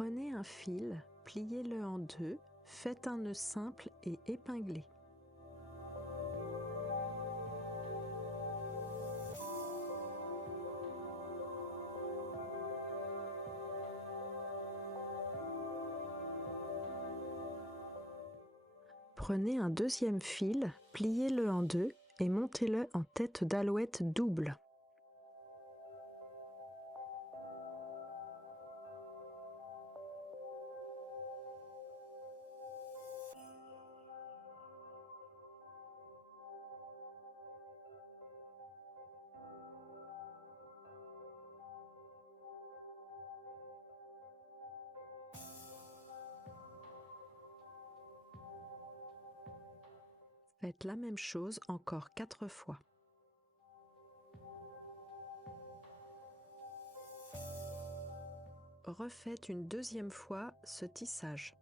Prenez un fil, pliez-le en deux, faites un nœud simple et épinglez. Prenez un deuxième fil, pliez-le en deux et montez-le en tête d'alouette double. Faites la même chose encore 4 fois. Refaites une deuxième fois ce tissage.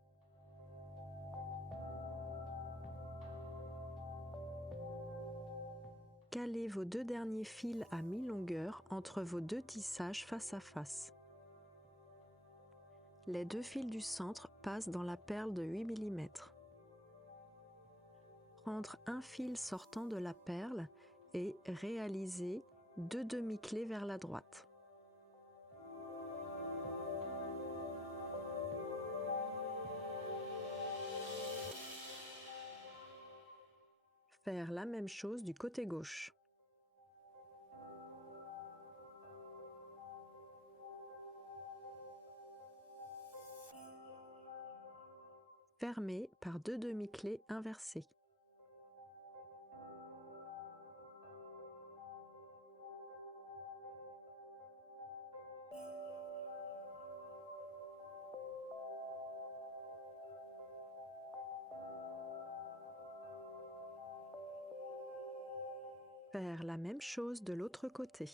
Calez vos deux derniers fils à mi-longueur entre vos deux tissages face à face. Les deux fils du centre passent dans la perle de 8 mm. Prendre un fil sortant de la perle et réaliser 2 demi-clés vers la droite. Faire la même chose du côté gauche. Fermer par 2 demi-clés inversées. Faire la même chose de l'autre côté.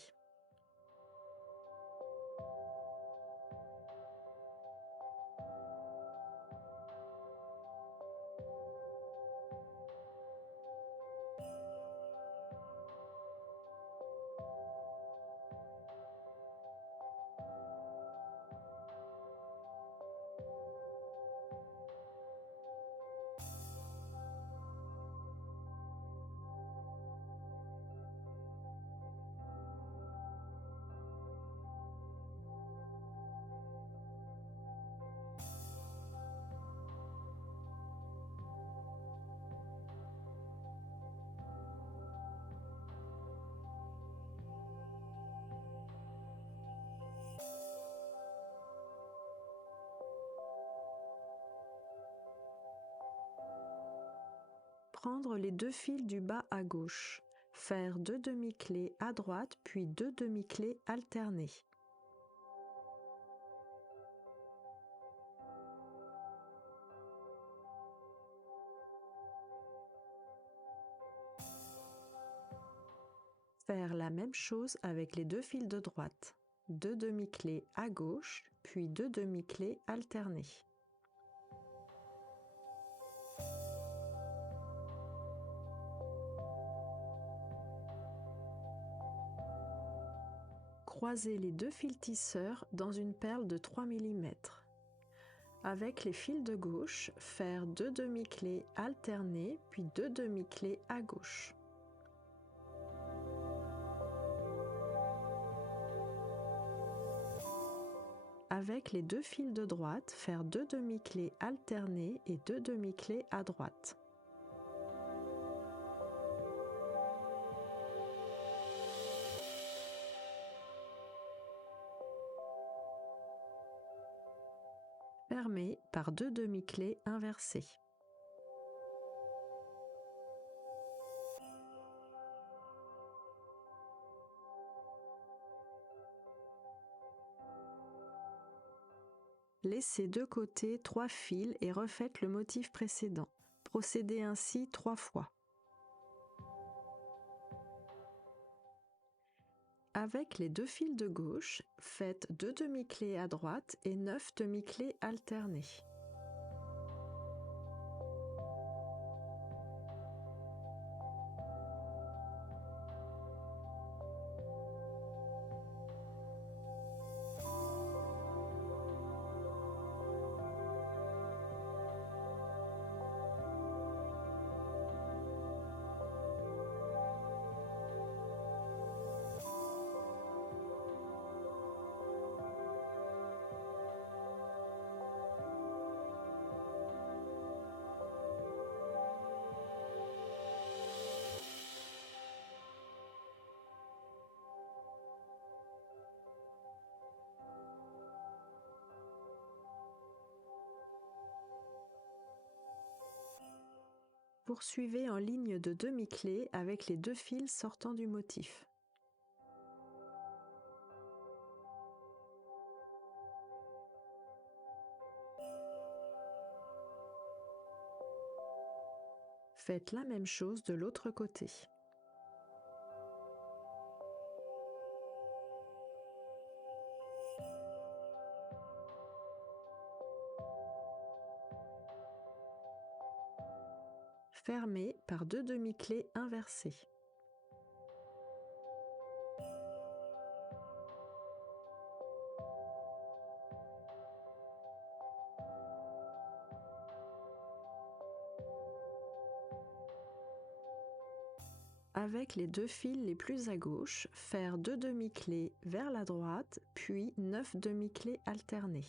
Prendre les deux fils du bas à gauche, faire 2 demi-clés à droite puis 2 demi-clés alternées. Faire la même chose avec les deux fils de droite, 2 demi-clés à gauche puis 2 demi-clés alternées. Croisez les deux fils tisseurs dans une perle de 3 mm. Avec les fils de gauche, faire 2 demi-clés alternées puis 2 demi-clés à gauche. Avec les deux fils de droite, faire 2 demi-clés alternées et 2 demi-clés à droite. Fermez par 2 demi-clés inversées. Laissez de côté 3 fils et refaites le motif précédent. Procédez ainsi 3 fois. Avec les deux fils de gauche, faites 2 demi-clés à droite et 9 demi-clés alternées. Poursuivez en ligne de demi-clé avec les 2 fils sortant du motif. Faites la même chose de l'autre côté. Fermez par 2 demi-clés inversées. Avec les 2 fils les plus à gauche, faire 2 demi-clés vers la droite, puis 9 demi-clés alternés.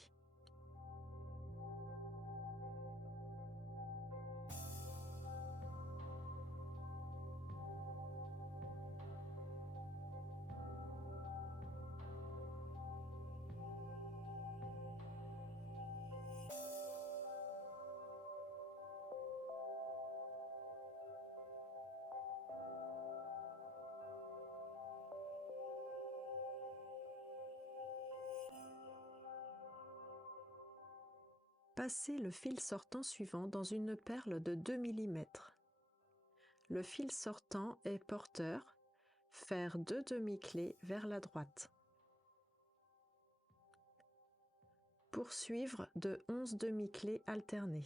Passez le fil sortant suivant dans une perle de 2 mm. Le fil sortant est porteur, faire 2 demi-clés vers la droite. Poursuivre de 11 demi-clés alternés.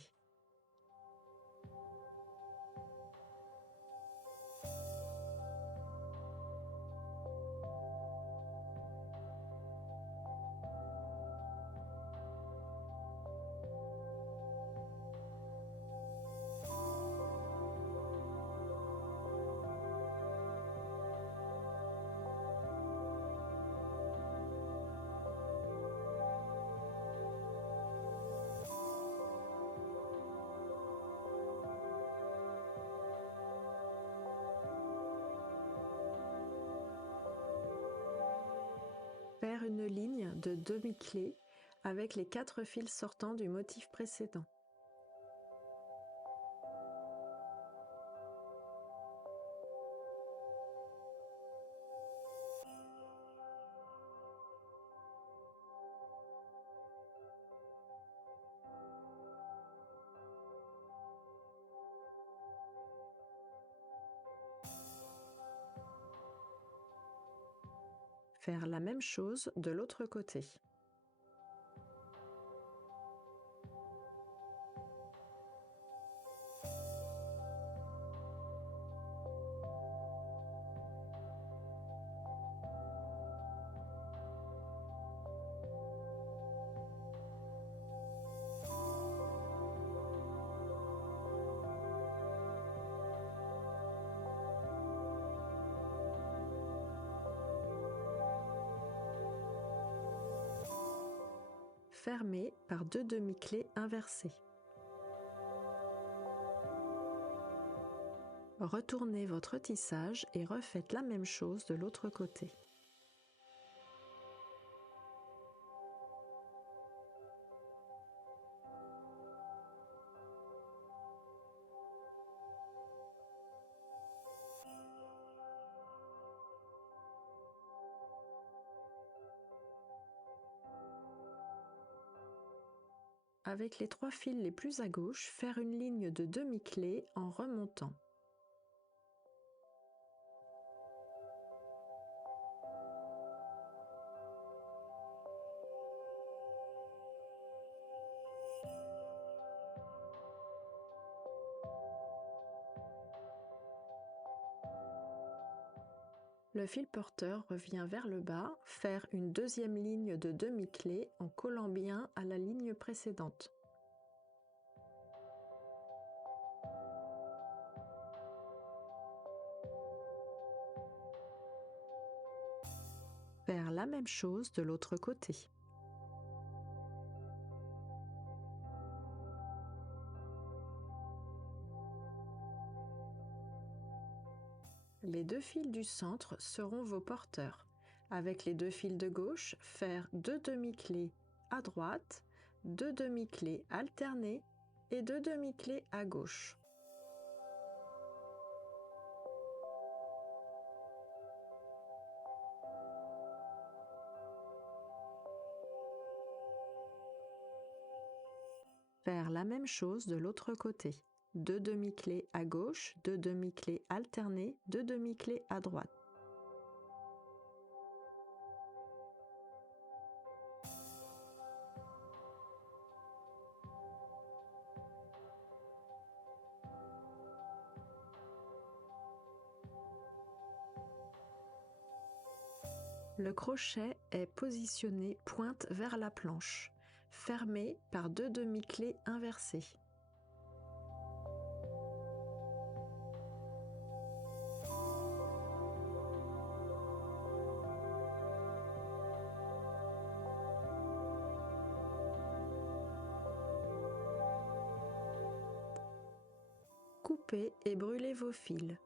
Faire une ligne de demi-clés avec les 4 fils sortants du motif précédent. Faire la même chose de l'autre côté. Fermez par 2 demi-clés inversées. Retournez votre tissage et refaites la même chose de l'autre côté. Avec les 3 fils les plus à gauche, faire une ligne de demi-clés en remontant. Le fil porteur revient vers le bas, faire une deuxième ligne de demi-clés en collant bien à la ligne précédente. Faire la même chose de l'autre côté. Les 2 fils du centre seront vos porteurs. Avec les 2 fils de gauche, faire 2 demi-clés à droite, 2 demi-clés alternés et 2 demi-clés à gauche. Faire la même chose de l'autre côté. 2 demi-clés à gauche, 2 demi-clés alternées, 2 demi-clés à droite. Le crochet est positionné pointe vers la planche, fermé par 2 demi-clés inversées. Coupez et brûlez vos fils.